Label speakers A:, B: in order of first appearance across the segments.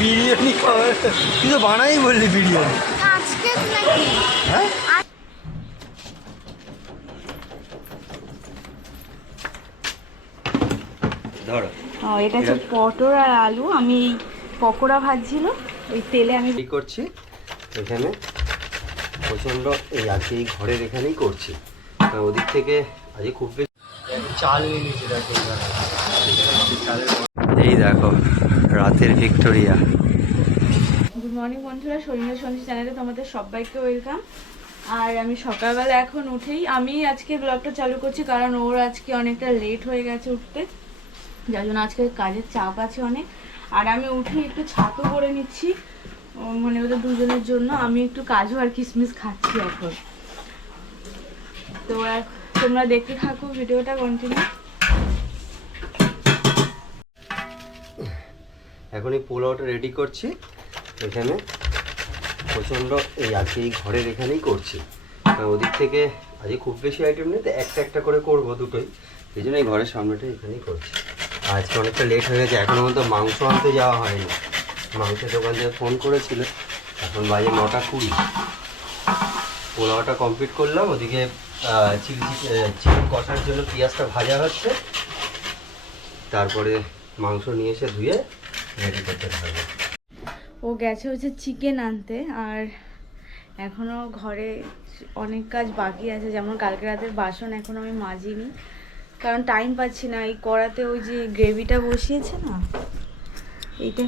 A: বিরিয়ানি খাওয়ার তুই তো বানাই বললি বিরিয়ানি। হ্যাঁ? ধরো।
B: ও, এটা হচ্ছে পটল আর আলু। আমি এই পকোড়া ভাজছিল ওই তেলে আমি
A: এই করছি? এখানে প্রচণ্ড এই আজকে এই ঘরের এখানেই করছি। ওদিক থেকে আজকে খুব বেশি চাল নিয়ে নিয়েছি দেখো এই দেখো, রাতের ভিক্টোরিয়া।
B: গুড মর্নিং বন্ধুরা, শরীরের সন্ধি চ্যানেলে তোমাদের সবাইকে ওয়েলকাম আর আমি সকালবেলা এখন উঠেই, আমি আজকে ব্লগটা চালু করছি কারণ ওর আজকে অনেকটা লেট হয়ে গেছে উঠতে। যার জন্য আজকে কাজের চাপ আছে অনেক। আর আমি উঠে একটু ছাতু করে নিচ্ছি মানে ওদের দুজনের জন্য। আমি একটু কাজু আর কিশমিশ খাচ্ছি এখন। তো তোমরা দেখতে থাকো ভিডিওটা কন্টিনিউ
A: এখন এই পোলাওটা রেডি করছি। এখানে প্রচণ্ড এই আজকে এই ঘরের এখানেই করছি। ওদিক থেকে আজকে খুব বেশি আইটেম নেই, তো একটা একটা করে করব দুটোই। এই জন্য এই ঘরের সামনেটা এখানেই করছি। আজকে অনেকটা লেট হয়ে গেছে, এখনও পর্যন্ত মাংস আনতে যাওয়া হয়নি। মাংসের দোকান থেকে ফোন করেছিল, এখন বাজে নটা কুড়ি। পোলাওটা কমপ্লিট করলাম, ওদিকে চিলি চিকেন কষার জন্য পেঁয়াজটা ভাজা হচ্ছে। তারপরে মাংস নিয়ে এসে ধুয়ে
B: ও গেছে হচ্ছে চিকেন আনতে, আর এখনও ঘরে অনেক কাজ বাকি আছে, যেমন কালকে রাতের বাসন এখনও আমি মাজিনি, কারণ টাইম পাচ্ছি না, এই কড়াতে ওই যে গ্রেভিটা বসিয়েছে না, এইটা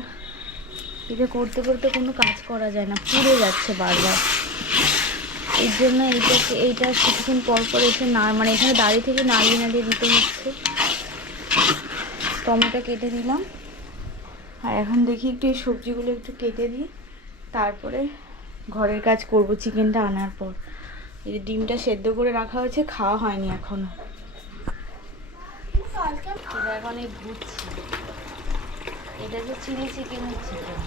B: এটা করতে করতে কোনো কাজ করা যায় না, পুড়ে যাচ্ছে বারবার। এর জন্য এইটাকে, এইটা কিছুক্ষণ পর পর এসে না মানে এখানে দাঁড়িয়ে থেকে নাড়িয়ে নাড়িয়ে দিতে হচ্ছে। টমেটো কেটে দিলাম আর এখন দেখি একটু এই সবজিগুলো একটু কেটে দিই। তারপরে ঘরের কাজ করব চিকেনটা আনার পর। এই ডিমটা সেদ্ধ করে রাখা হয়েছে, খাওয়া হয়নি এখনও। এটা এখন এই ভুটছি। এটা যে চিলি চিকেনের চিকেন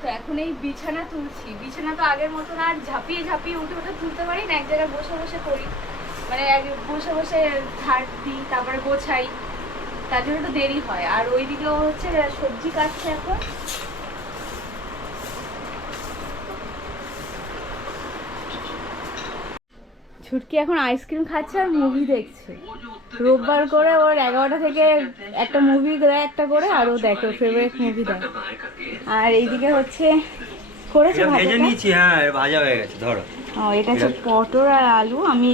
B: তো এখন এই বিছানা তুলছি। বিছানা তো আগের মতন আর ঝাঁপিয়ে ঝাঁপিয়ে উঠে উঠে তুলতে পারি না, এক জায়গায় বসে বসে করি। মানে বসে বসে ঝাড় দিই, তারপরে গোছাই। তার জন্য একটু দেরি হয়। আর ওইদিকেও হচ্ছে সবজি কাটছে এখন। ছুটকি এখন আইসক্রিম খাচ্ছে আর মুভি দেখছে। রোববার করে ওর এগারোটা থেকে একটা মুভি দেয় একটা করে আর ও দেখে ফেভারিট মুভি দেয়। আর এইদিকে হচ্ছে করেছে
A: ভেজে নিয়েছি হ্যাঁ ভাজা হয়ে গেছে ধরো।
B: ও এটা হচ্ছে পটল আর আলু। আমি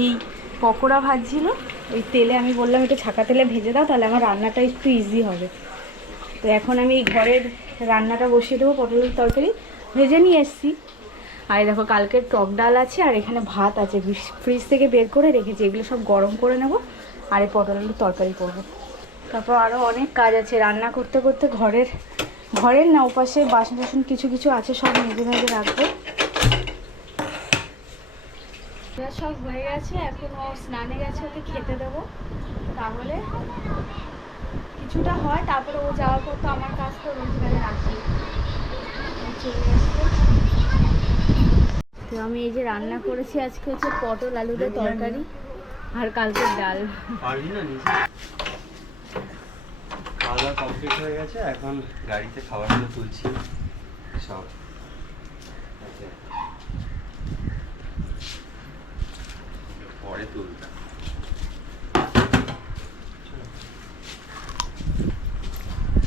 B: পকোড়া ভাজছিল ওই তেলে আমি বললাম একটু ছাকা তেলে ভেজে দাও তাহলে আমার রান্নাটা একটু ইজি হবে। তো এখন আমি ঘরের রান্নাটা বসিয়ে দেবো পটলের তরকারি। ভেজে নিয়ে এসেছি। আর দেখো কালকে টক ডাল আছে, আর এখানে ভাত আছে। ফ্রিজ থেকে বের করে রেখেছি, এগুলো সব গরম করে নেব, আর এই পটল আলুর তরকারি করব। তারপর আরও অনেক কাজ আছে, রান্না করতে করতে ঘরের ঘরের না, ওপাশে বাসন টাসন কিছু কিছু আছে, সব মেজে মেজে রাখব। সব হয়ে গেছে, এখন ও স্নানে গেছে, ওকে খেতে দেবো। তাহলে কিছুটা হয়, তারপরে ও যাওয়ার পর তো আমার কাজ তো রোজগারে রাখি। চলে আসছে তো আমি এই যে রান্না করেছি আজকে হচ্ছে পটল আলুদের তরকারি আর কালকে ডাল।
A: খাওয়া কমপ্লিট হয়ে গেছে এখন গাড়িতে খাবারগুলো তুলছি। সব। পরে তুলতাম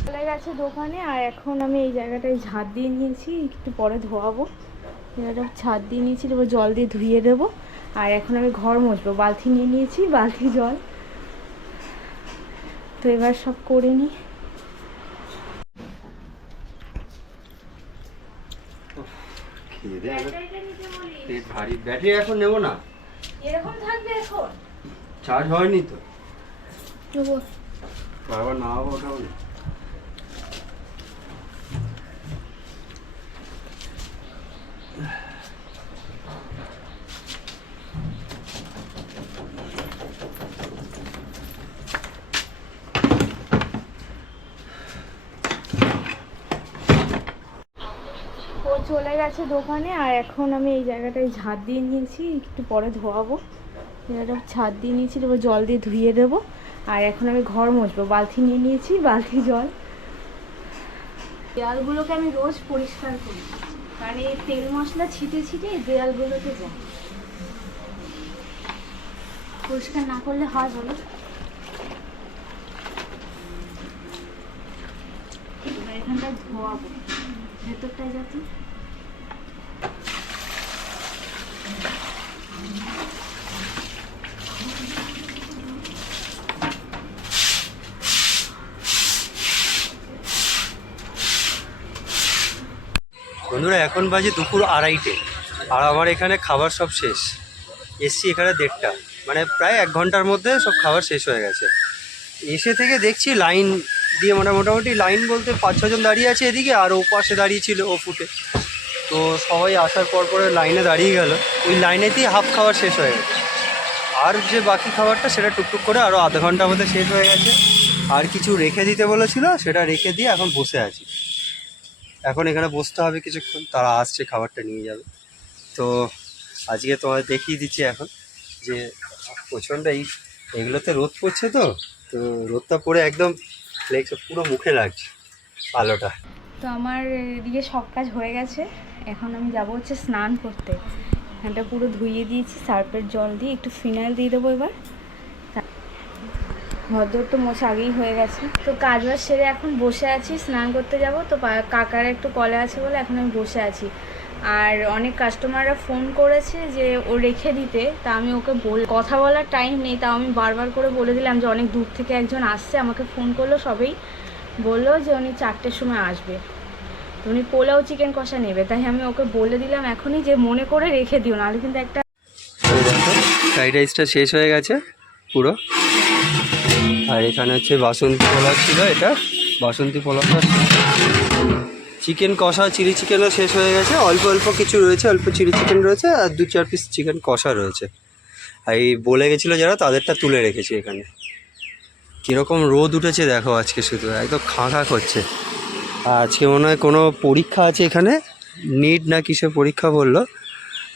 B: চলে গেছে দোকানে আর এখন আমি এই জায়গাটায় ঝাঁট দিয়ে নিয়েছি একটু পরে ধোয়াবো। জায়গাটা ছাদ দিয়ে নিয়েছি এবার জল দিয়ে ধুয়ে দেবো। আর এখন আমি ঘর মুছবো বালতি নিয়ে নিয়েছি বালতি জল। তো এবার সব করে নিই
A: খেয়ে দে এবার। পেট ভারী। ব্যাটারি এখন নেব না?
B: এরকম থাকবে এখন?
A: চার্জ হয়নি তো? না হব না
B: ও চলে গেছে দোকানে, আর এখন আমি এই জায়গাটায় ঝাঁট দিয়ে নিয়েছি, একটু পরে ধোয়াবো। জায়গাটা ছাদ দিয়ে নিয়েছি, এবার জল দিয়ে ধুয়ে দেবো। আর এখন আমি ঘর মুছবো, বালতি নিয়ে নিয়েছি, বালতি জল। দেয়ালগুলোকে আমি রোজ পরিষ্কার করি, কারণ এই তেল মশলা ছিটে ছিটে দেয়ালগুলোতে যায়। পরিষ্কার না করলে হয় বলো? এবার এখানটায় ধোয়াবো, ভেতরটায় যাতে
A: বন্ধুরা, এখন বাজে দুপুর আড়াইটে। আর আমার এখানে খাবার সব শেষ। এসছি এখানে দেড়টা। মানে প্রায় এক ঘণ্টার মধ্যে সব খাবার শেষ হয়ে গেছে। এসে থেকে দেখছি লাইন দিয়ে মোটা মোটামুটি লাইন বলতে পাঁচ ছজন দাঁড়িয়ে আছে এদিকে, আর ও পাশে দাঁড়িয়ে ছিল ও ফুটে। তো সবাই আসার পর পরে লাইনে দাঁড়িয়ে গেল। ওই লাইনেতেই হাফ খাবার শেষ হয়ে গেছে। আর যে বাকি খাবারটা সেটা টুকটুক করে আরও আধা ঘণ্টার মধ্যে শেষ হয়ে গেছে। আর কিছু রেখে দিতে বলেছিল, সেটা রেখে দিয়ে এখন বসে আছি। এখন এখানে বসতে হবে কিছুক্ষণ, তারা আসছে, খাবারটা নিয়ে যাবে। তো আজকে তোমাদের দেখিয়ে দিচ্ছি এখন যে প্রচণ্ড এই, এগুলোতে রোদ পড়ছে তো তো রোদটা পড়ে একদম ফ্লেক্স পুরো মুখে লাগছে আলোটা।
B: তো আমার এদিকে সব কাজ হয়ে গেছে, এখন আমি যাব হচ্ছে স্নান করতে। এখানটা পুরো ধুইয়ে দিয়েছি সার্ফের জল দিয়ে একটু ফিনাইল দিয়ে দেবো এবার। ভদ্র তো মোছ আগেই হয়ে গেছে। তো কাজ বাজ সেরে এখন বসে আছি, স্নান করতে যাব। তো কাকার একটু কলে আছে বলে এখন আমি বসে আছি। আর অনেক কাস্টমাররা ফোন করেছে যে ও রেখে দিতে, তা আমি ওকে বল, কথা বলার টাইম নেই, তাও আমি বারবার করে বলে দিলাম যে অনেক দূর থেকে একজন আসছে, আমাকে ফোন করল, সবেই বলল যে উনি চারটের সময় আসবে। উনি পোলাও চিকেন কষা নেবে, তাই আমি ওকে বলে দিলাম এখনই যে মনে করে রেখে দিও, নাহলে কিন্তু একটা
A: ফ্রাইড রাইসটা শেষ হয়ে গেছে, পুরো। আর এখানে হচ্ছে বাসন্তী পোলাও ছিল এটা। বাসন্তী পোলাওটা চিকেন কষা, চিলি চিকেনও শেষ হয়ে গেছে। অল্প অল্প কিছু রয়েছে, অল্প চিলি চিকেন রয়েছে আর দু চার পিস চিকেন কষা রয়েছে। আর এই বলে গেছিল যারা, তাদেরটা তুলে রেখেছি এখানে। কীরকম রোদ উঠেছে দেখো আজকে শুধু, একদম খাঁ খাঁ করছে। আজকে মনে হয় কোনো পরীক্ষা আছে এখানে? নিট না কিসের পরীক্ষা বলল?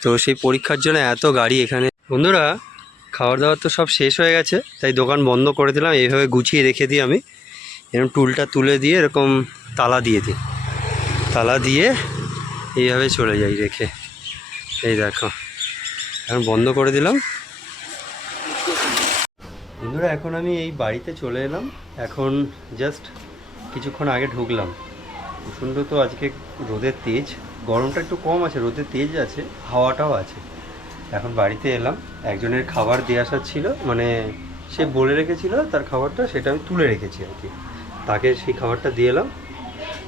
A: তো সেই পরীক্ষার জন্য এত গাড়ি এখানে। বন্ধুরা খাবার দাওয়ার তো সব শেষ হয়ে গেছে, তাই দোকান বন্ধ করে দিলাম। এইভাবে গুছিয়ে রেখে দিই আমি। এরকম টুলটা তুলে দিয়ে এরকম তালা দিয়ে দিই। তালা দিয়ে এইভাবে চলে যাই রেখে। এই দেখো, এখন বন্ধ করে দিলাম। বন্ধুরা, এখন আমি এই বাড়িতে চলে এলাম। এখন জাস্ট কিছুক্ষণ আগে ঢুকলাম। প্রচণ্ড তো আজকে রোদের তেজ। গরমটা একটু কম আছে, রোদের তেজ আছে, হাওয়াটাও আছে। এখন বাড়িতে এলাম। একজনের খাবার দিয়ে আসার ছিল মানে সে বলে রেখেছিল তার খাবারটা, সেটা আমি তুলে রেখেছি আর কি। তাকে সেই খাবারটা দিয়ে এলাম।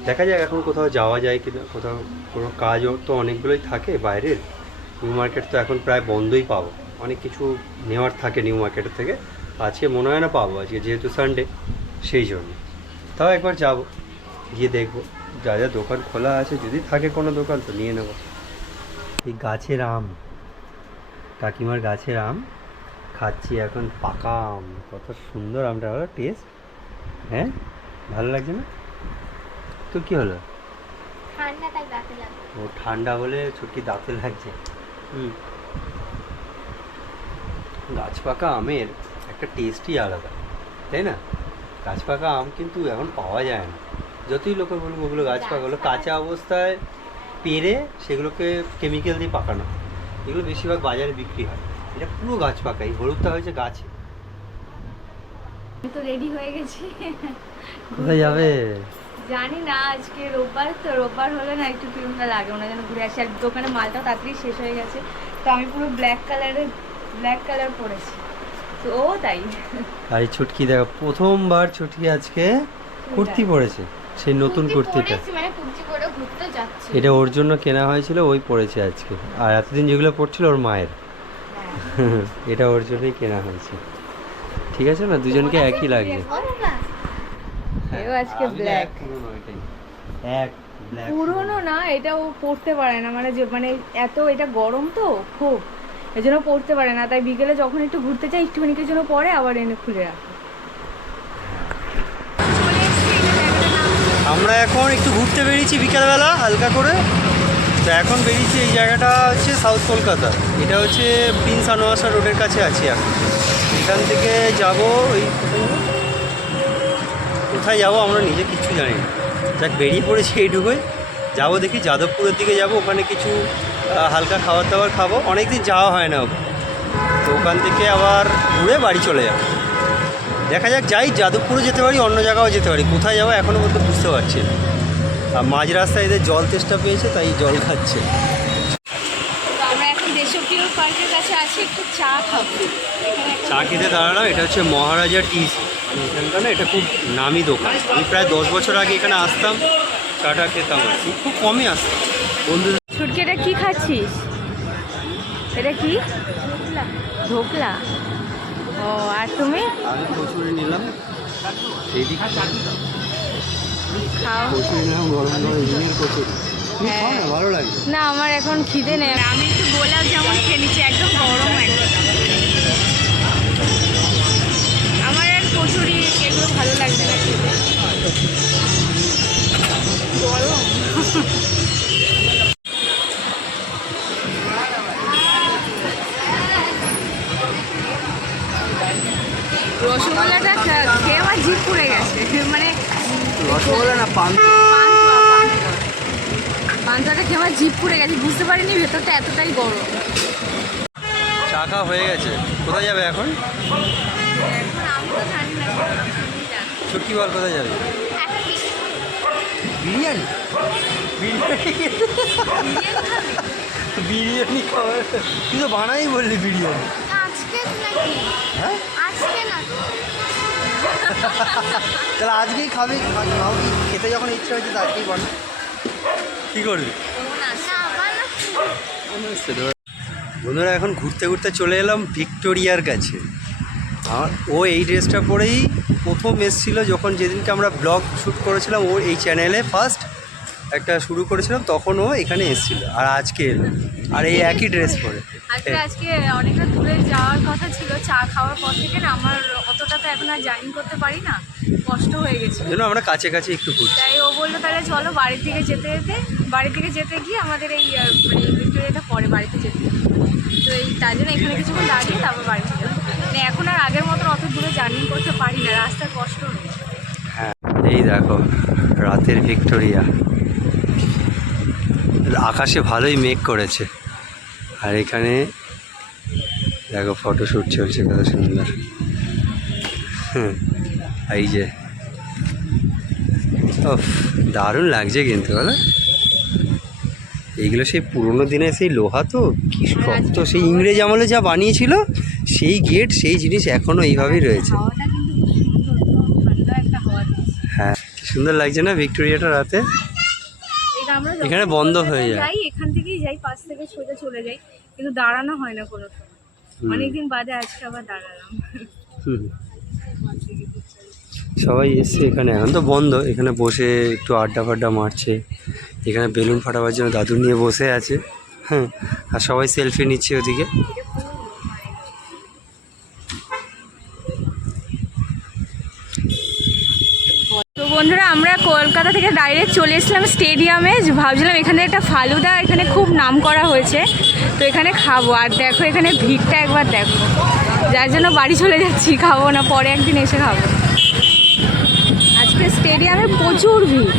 A: দেখা যাক এখন কোথাও যাওয়া যায় কি না কোথাও কোনো কাজও তো অনেকগুলোই থাকে বাইরের। নিউ মার্কেট তো এখন প্রায় বন্ধই পাবো। অনেক কিছু নেওয়ার থাকে নিউ মার্কেটের থেকে। আজকে মনে হয় না পাবো, আজকে যেহেতু সানডে সেই জন্য। তাও একবার যাব, গিয়ে দেখব। যা যা দোকান খোলা আছে, যদি থাকে কোনো দোকান তো নিয়ে নেব। এই গাছের আম। কাকিমার গাছের আম খাচ্ছি এখন পাকা আম। কত সুন্দর আমটা হলো টেস্ট হ্যাঁ? ভালো লাগছে না? তো কি হলো?
C: ঠান্ডা তাই দাঁতে লাগবে
A: ও ঠান্ডা বলে ছুটি দাঁতে লাগছে। হুম। গাছ পাকা আমের একটা টেস্টই আলাদা তাই না? গাছ পাকা আম কিন্তু এখন পাওয়া যায় না। যতই লোকে বলুক ওগুলো গাছ পাকা হলো কাঁচা অবস্থায় পেরে সেগুলোকে কেমিক্যাল দিয়ে পাকানো। এগুলো বেশিরভাগ বাজারে বিক্রি হয়। এটা পুরো গাছ পাকা এই হলুদটা হয়েছে গাছে।
B: আমি তো রেডি হয়ে গেছি।
A: কোথায় যাবে?
B: জানি না আজকে রোববার তো রোববার হলে না একটু কিরমটা লাগে। ওনার যেন ঘুরে আসি। আর দোকানে মালটা তাড়াতাড়ি শেষ হয়ে গেছে। তো আমি পুরো ব্ল্যাক কালারের ব্ল্যাক কালার পরেছি। তো ও তাই।
A: আর এই ছুটকি দেখো প্রথমবার ছুটকি আজকে কুর্তি পরেছে। সেই নতুন কুর্তিটা।
C: মানে কুর্তি ঘুরতে যাচ্ছি
A: এটা ওর জন্য কেনা হয়েছিল ওই পড়েছে আজকে। আর এতদিন যেগুলো পড়ছিল ওর মায়ের। এটা ওর জন্যই কেনা হয়েছে। ঠিক আছে না? দুজনকে একই লাগছে
C: ও
B: এও আজকে
A: আমি এক পুরনো
B: না এটা ও পড়তে পারে না। মানে যে মানে এত এটা গরম তো খুব। এই জন্য পড়তে পারে না। তাই বিকেলে যখন একটু ঘুরতে চাই একটুখানিকের জন্য পরে আবার এনে খুলে রাখে
A: আমরা এখন একটু ঘুরতে বেরিয়েছি বিকালবেলা, হালকা করে। তো এখন বেরিয়েছি এই জায়গাটা হচ্ছে সাউথ কলকাতা। এটা হচ্ছে প্রিন্স আনোয়াসা রোডের কাছে আছি এখন। এখান থেকে যাব ওই কোথায় যাব আমরা নিজে কিচ্ছু জানি না। যাক, বেরিয়ে পড়েছি এইটুকুই। যাব দেখি, যাদবপুরের দিকে যাব, ওখানে কিছু হালকা খাবার দাবার খাব। অনেক দিন যাওয়া হয় না ওখানে। তো ওখান থেকে আবার ঘুরে বাড়ি চলে যাব। দেখা যাক যাই যাদবপুরে যেতে পারি অন্য জায়গাও যেতে পারি। কোথায় যাব এখনও পর্যন্ত বুঝতে পারছি না। আর মাঝ রাস্তায় এদের জল তেষ্টা পেয়েছে তাই জল খাচ্ছে।
B: পার্কের কাছে আছি একটু চা খাব।
A: চা খেতে দাঁড়ালাম এটা হচ্ছে মহারাজা টি এখানকার না এটা খুব নামি দোকান। আমি প্রায় দশ বছর আগে এখানে আসতাম চাটা খেতাম আর কি। খুব কমই আসতাম। বন্ধু
B: ছুটকি এটা কী খাচ্ছিস? এটা কি? ধোকলা ও আর তুমি?
A: আমি কচুরি নিলাম।
B: খাও।
A: খাও না ভালো লাগে।
B: না আমার এখন খিদে নেই। আমি একটু গোলাপ জামুন খেলেছি নিচ্ছি একদম গরম একদম।
A: হয়ে গেছে। কোথায় যাবে এখন?
B: এখন আমি তো জানি না
A: ছুটকি বল কোথায় যাবে? বিরিয়ানি। বিরিয়ানি বিরিয়ানি খাবার তুই তো বানাই বললি বিরিয়ানি। হ্যাঁ? তাহলে আজকেই খাবে খাও কি খেতে যখন ইচ্ছা হয়েছে তো আজকেই বানা কী করবি? বন্ধুরা, এখন ঘুরতে ঘুরতে চলে এলাম ভিক্টোরিয়ার কাছে। আর ও এই ড্রেসটা পরেই প্রথম এসেছিল যখন যেদিনকে আমরা ব্লগ শ্যুট করেছিলাম, ও এই চ্যানেলে ফার্স্ট একটা শুরু করেছিলাম, তখন ও এখানে এসেছিল আর আজকে এলো। আর এই একই ড্রেস পরে।
B: আজকে অনেকটা দূরে যাওয়ার কথা ছিল, চা খাওয়ার পর থেকে আমার অতটা তো এখন আর জার্নি করতে পারি না। কষ্ট হয়ে গেছে
A: এই জন্য আমরা কাছে কাছে একটু ঘুরছি।
B: তাই ও বলল তাহলে চলো বাড়ির দিকে যেতে যেতে বাড়ির দিকে যেতে গিয়ে আমাদের এই মানে ভিক্টোরিয়াটা পরে বাড়িতে যেতে তো এই তার জন্য এখানে কিছুক্ষণ দাঁড়িয়ে তারপর বাড়িতে মানে এখন আর আগের মতন অত দূরে জার্নি করতে পারি না রাস্তায় কষ্ট
A: হ্যাঁ এই দেখো রাতের ভিক্টোরিয়া। আকাশে ভালোই মেঘ করেছে। আর এখানে দেখো ফটোশ্যুট চলছে কত সুন্দর। হুম, এই যে দারুণ লাগছে কিন্তু এইগুলো সেই পুরোনো দিনে সেই লোহা তো কি শক্ত সেই ইংরেজ আমলে যা বানিয়েছিল সেই গেট সেই জিনিস এখনও এইভাবেই রয়েছে। হ্যাঁ সুন্দর লাগছে না ভিক্টোরিয়াটা রাতে এখানে বন্ধ হয়ে যায়।
B: এখান থেকেই যাই পাশ থেকে সোজা চলে যাই কিন্তু দাঁড়ানো হয় না কোনো। অনেকদিন বাদে আজকে আবার দাঁড়ালাম
A: হুম। সবাই এসছে এখানে। এখন তো বন্ধ। এখানে বসে একটু আড্ডা ফাড্ডা মারছে। এখানে বেলুন ফাটাবার জন্য দাদু নিয়ে বসে আছে। হ্যাঁ আর সবাই সেলফি নিচ্ছে ওদিকে।
B: বন্ধুরা, আমরা কলকাতা থেকে ডাইরেক্ট চলে এসেছিলাম স্টেডিয়ামে ভাবছিলাম এখানে একটা ফালুদা, এখানে খুব নাম করা হয়েছে। তো এখানে খাব। আর দেখো, এখানে ভিড়টা একবার দেখো। যার জন্য বাড়ি চলে যাচ্ছি, খাব না, পরে একদিন এসে খাব। স্টেডিয়ামে প্রচুর ভিড়।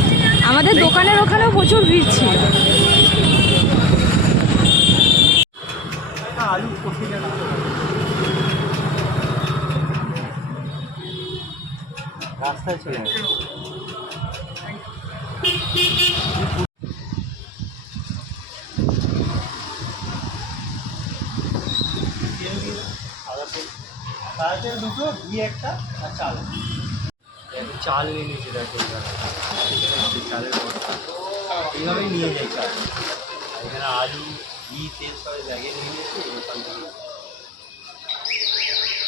B: আমাদের দোকানের ওখানেও প্রচুর ভিড় ছিল।
A: রাস্তায় দুটো ঘি একটা আর চাল নিয়ে নিয়েছে, দেখো চালের এইভাবেই নিয়ে যাই চাল। এখানে আলু, ঘি, তেল সব ব্যাগে নিয়ে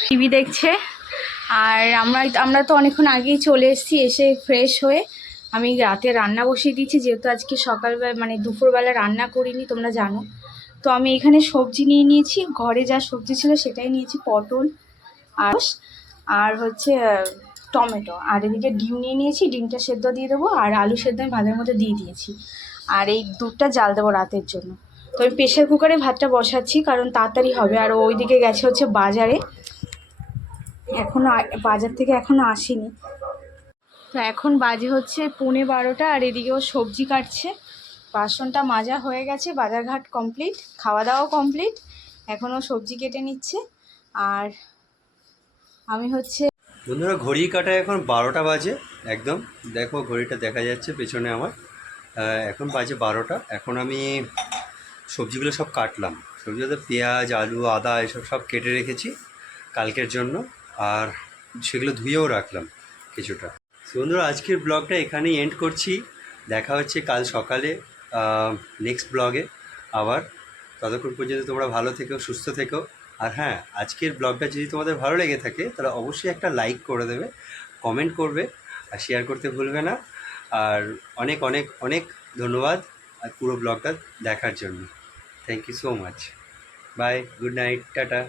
B: টিভি দেখছে। আর আমরা আমরা তো অনেকক্ষণ আগেই চলে এসেছি, এসে ফ্রেশ হয়ে। আমি রাতে রান্না বসিয়ে দিয়েছি, যেহেতু আজকে সকালবেলা মানে দুপুরবেলা রান্না করিনি, তোমরা জানো। তো আমি এখানে সবজি নিয়ে নিয়েছি, ঘরে যা সবজি ছিল সেটাই নিয়েছি, পটল আর আর হচ্ছে টমেটো। আর এদিকে ডিম নিয়ে নিয়েছি, ডিমটা সেদ্ধ দিয়ে দেবো, আর আলু সেদ্ধ আমি ভাতের মধ্যে দিয়ে দিয়েছি। আর এই দুধটা জাল দেবো রাতের জন্য। তো আমি প্রেশার কুকারে ভাতটা বসাচ্ছি, কারণ তাড়াতাড়ি হবে। আর ওইদিকে গেছে হচ্ছে বাজারে। এখনও বাজার থেকে এখনও আসেনি। তো এখন বাজে হচ্ছে পৌনে বারোটা, আর এদিকেও সবজি কাটছে। বাসনটা মাজা হয়ে গেছে, বাজারঘাট কমপ্লিট খাওয়া দাওয়াও কমপ্লিট এখনও সবজি কেটে নিচ্ছে। আর আমি হচ্ছে
A: বন্ধুরা, ঘড়ি কাটায় এখন বারোটা বাজে, একদম। দেখো, ঘড়িটা দেখা যাচ্ছে পেছনে আমার। এখন বাজে বারোটা। এখন আমি সবজিগুলো সব কাটলাম। সবজিগুলো পেঁয়াজ, আলু, আদা, এসব সব কেটে রেখেছি কালকের জন্য। আর সেগুলো ধুয়েও রাখলাম কিছুটা। বন্ধুরা, আজকের ব্লগটা এখানেই এন্ড করছি। দেখা হচ্ছে কাল সকালে নেক্সট ব্লগে। আবার ততক্ষণ পর্যন্ত তোমরা ভালো থেকো, সুস্থ থেকো। আর হ্যাঁ আজকের ব্লগটা যদি তোমাদের ভালো লেগে থাকে, তাহলে অবশ্যই একটা লাইক করে দেবে কমেন্ট করবে, আর শেয়ার করতে ভুলবে না। আর অনেক অনেক অনেক ধন্যবাদ আর পুরো ব্লগটা দেখার জন্য। Thank you so much bye good night tata